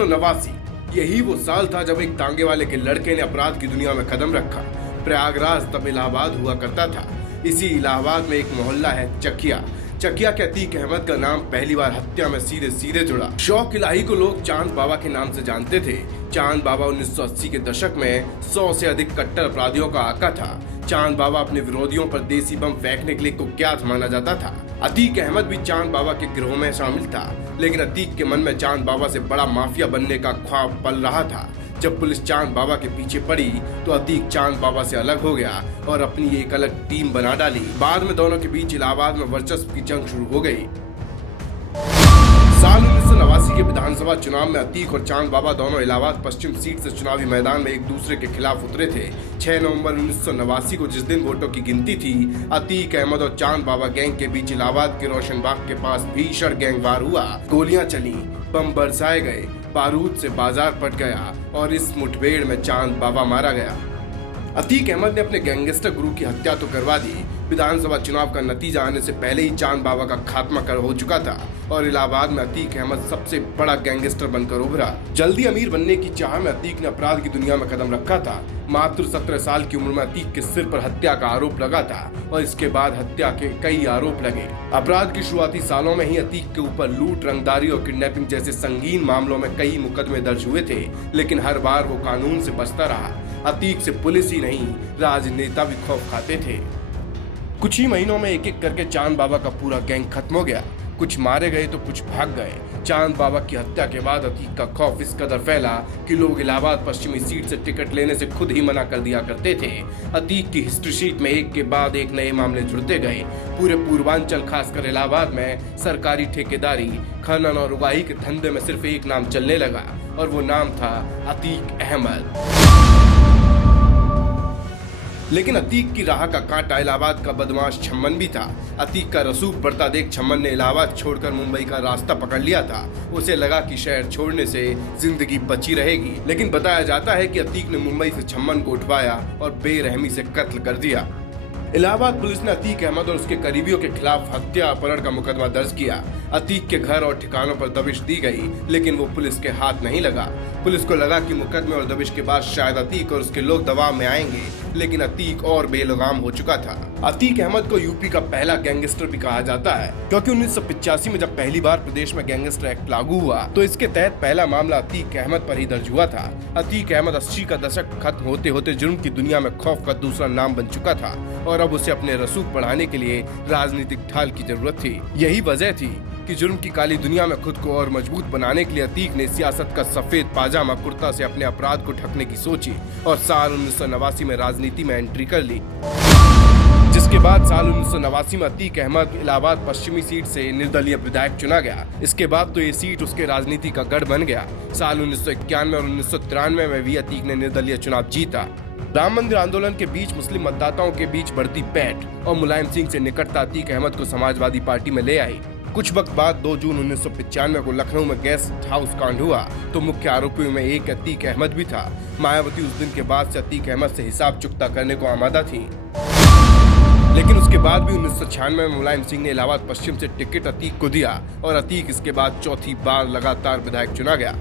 1989 यही वो साल था जब एक तांगे वाले के लड़के ने अपराध की दुनिया में कदम रखा। प्रयागराज तब इलाहाबाद हुआ करता था। इसी इलाहाबाद में एक मोहल्ला है चकिया। चकिया के अतीक अहमद का नाम पहली बार हत्या में सीधे सीधे जुड़ा। शौक इलाही को लोग चांद बाबा के नाम से जानते थे। चांद बाबा 1980 के दशक में 100 से अधिक कट्टर अपराधियों का आका था। चांद बाबा अपने विरोधियों पर देसी बम फेंकने के लिए कुख्यात माना जाता था। अतीक अहमद भी चांद बाबा के गिरोह में शामिल था, लेकिन अतीक के मन में चांद बाबा से बड़ा माफिया बनने का ख्वाब पल रहा था। जब पुलिस चांद बाबा के पीछे पड़ी तो अतीक चांद बाबा से अलग हो गया और अपनी एक अलग टीम बना डाली। बाद में दोनों के बीच इलाहाबाद में वर्चस्व की जंग शुरू हो गई। साल 1989 के विधानसभा चुनाव में अतीक और चांद बाबा दोनों इलाहाबाद पश्चिम सीट से चुनावी मैदान में एक दूसरे के खिलाफ उतरे थे। 6 नवंबर 1989 को जिस दिन वोटों की गिनती थी, अतीक अहमद और चांद बाबा गैंग के बीच इलाहाबाद के रोशनबाग के पास भीषण गैंगवार हुआ। गोलियां चली, बम बरसाए गए, बारूद से बाजार फट गया और इस मुठभेड़ में चांद बाबा मारा गया। अतीक अहमद ने अपने गैंगस्टर गुरु की हत्या तो करवा दी। विधानसभा चुनाव का नतीजा आने से पहले ही चांद बाबा का खात्मा कर हो चुका था और इलाहाबाद में अतीक अहमद सबसे बड़ा गैंगस्टर बनकर उभरा। जल्दी अमीर बनने की चाह में अतीक ने अपराध की दुनिया में कदम रखा था। मात्र 17 साल की उम्र में अतीक के सिर पर हत्या का आरोप लगा था और इसके बाद हत्या के कई आरोप लगे। अपराध की शुरुआती सालों में ही अतीक के ऊपर लूट, रंगदारी और किडनैपिंग जैसे संगीन मामलों में कई मुकदमे दर्ज हुए थे, लेकिन हर बार वो कानून से बचता रहा। अतीक से पुलिस ही नहीं, राजनेता भी खौफ खाते थे। कुछ ही महीनों में एक एक करके चांद बाबा का पूरा गैंग खत्म हो गया। कुछ मारे गए तो कुछ भाग गए। चांद बाबा की हत्या के बाद अतीक का खौफ इस कदर फैला कि लोग इलाहाबाद पश्चिमी सीट से टिकट लेने से खुद ही मना कर दिया करते थे। अतीक की हिस्ट्री शीट में एक के बाद एक नए मामले जुड़ते गए। पूरे पूर्वांचल, खासकर इलाहाबाद में सरकारी ठेकेदारी, खनन और उगाही के धंधे में सिर्फ एक नाम चलने लगा और वो नाम था अतीक अहमद। लेकिन अतीक की राह का कांटा इलाहाबाद का बदमाश छम्मन भी था। अतीक का रसूख बढ़ता देख छम्मन ने इलाहाबाद छोड़कर मुंबई का रास्ता पकड़ लिया था। उसे लगा कि शहर छोड़ने से जिंदगी बची रहेगी, लेकिन बताया जाता है कि अतीक ने मुंबई से छम्मन को उठवाया और बेरहमी से कत्ल कर दिया। इलाहाबाद पुलिस ने अतीक अहमद और उसके करीबियों के खिलाफ हत्या अपहरण का मुकदमा दर्ज किया। अतीक के घर और ठिकानों पर दबिश दी गई, लेकिन वो पुलिस के हाथ नहीं लगा। पुलिस को लगा कि मुकदमे और दबिश के बाद शायद अतीक और उसके लोग दबाव में आएंगे, लेकिन अतीक और बेलगाम हो चुका था। अतीक अहमद को यूपी का पहला गैंगस्टर भी कहा जाता है, क्योंकि 1985 में जब पहली बार प्रदेश में गैंगस्टर एक्ट लागू हुआ तो इसके तहत पहला मामला अतीक अहमद पर ही दर्ज हुआ था। अतीक अहमद 80 का दशक खत्म होते होते जुर्म की दुनिया में खौफ का दूसरा नाम बन चुका था और अब उसे अपने रसूख बढ़ाने के लिए राजनीतिक ढाल की जरूरत थी। यही वजह थी कि जुर्म की काली दुनिया में खुद को और मजबूत बनाने के लिए अतीक ने सियासत का सफेद पाजामा कुर्ता से अपने अपराध को ढकने की सोची और साल 1989 में राजनीति में एंट्री कर ली। जिसके बाद साल 1989 में अतीक अहमद इलाहाबाद पश्चिमी सीट से निर्दलीय विधायक चुना गया। इसके बाद तो ये सीट उसके राजनीति का गढ़ बन गया। साल 1991 और 1993 में भी अतीक ने निर्दलीय चुनाव जीता। राम मंदिर आंदोलन के बीच मुस्लिम मतदाताओं के बीच बढ़ती पैठ और मुलायम सिंह से निकटता अतीक अहमद को समाजवादी पार्टी में ले आई। कुछ वक्त बाद 2 जून 1995 को लखनऊ में गेस्ट हाउस कांड हुआ तो मुख्य आरोपियों में एक अतीक अहमद भी था। मायावती उस दिन के बाद से अतीक अहमद से हिसाब चुकता करने को आमादा थी, लेकिन उसके बाद भी 1996 में मुलायम सिंह ने इलाहाबाद पश्चिम से टिकट अतीक को दिया और अतीक इसके बाद चौथी बार लगातार विधायक चुना गया।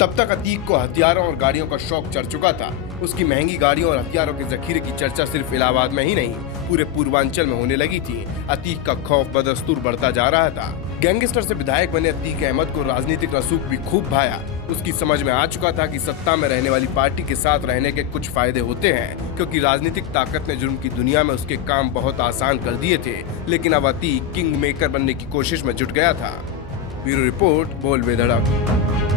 तब तक अतीक को हथियारों और गाड़ियों का शौक चढ़ चुका था। उसकी महंगी गाड़ियों और हथियारों के जखीरे की चर्चा सिर्फ इलाहाबाद में ही नहीं, पूरे पूर्वांचल में होने लगी थी। अतीक का खौफ बदस्तूर बढ़ता जा रहा था। गैंगस्टर से विधायक बने अतीक अहमद को राजनीतिक रसूख भी खूब भाया। उसकी समझ में आ चुका था कि सत्ता में रहने वाली पार्टी के साथ रहने के कुछ फायदे होते हैं, क्योंकि राजनीतिक ताकत ने जुर्म की दुनिया में उसके काम बहुत आसान कर दिए थे। लेकिन अब अतीक किंग मेकर बनने की कोशिश में जुट गया था। ब्यूरो रिपोर्ट, बोल बेधड़क।